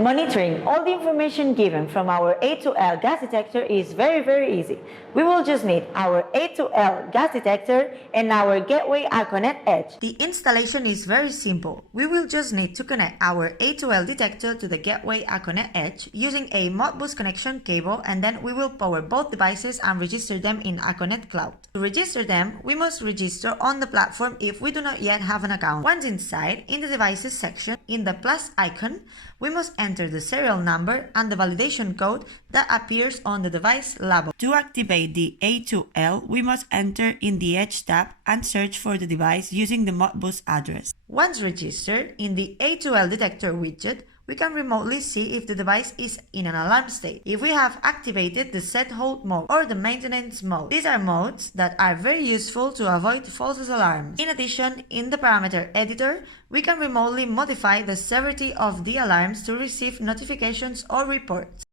Monitoring all the information given from our A2L gas detector is very easy. We will just need our A2L gas detector and our gateway AKONET edge. The installation is very simple. We will just need to connect our A2L detector to the gateway AKONET edge using a Modbus connection cable, and then we will power both devices and register them in AKONET.Cloud. To register them, we must register on the platform if we do not yet have an account. Once inside, in the devices section, in the plus icon, we must enter the serial number and the validation code that appears on the device label. To activate the A2L, we must enter in the Edge tab and search for the device using the Modbus address. Once registered, in the A2L detector widget, we can remotely see if the device is in an alarm state, if we have activated the set hold mode or the maintenance mode. These are modes that are very useful to avoid false alarms. In addition, in the parameter editor, we can remotely modify the severity of the alarms to receive notifications or reports.